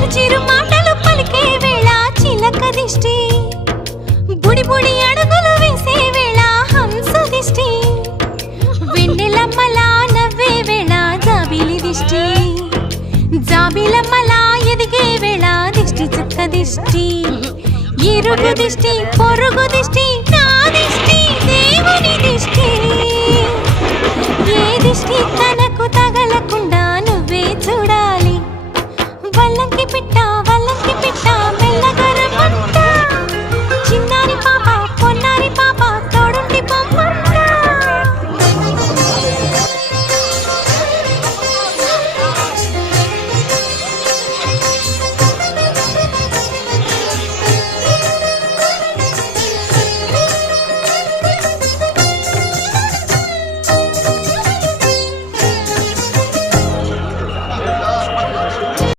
చిరు చిరు మాటలు పలికే వేళ చిలక దిష్టి, బుడి బుడి అడుగులు వేసే వేళ హంస దిష్టి, వెన్నెలమ్మలా నవ్వే వేళ జాబిలి దిష్టి, జాబిలమ్మలా ఎదిగే వేళ దిష్టి చుక్క దిష్టి, ఇరుగు దిష్టి పొరుగు దిష్టి నా దిష్టి దేవుని దిష్టి, ఏ దిష్టి తన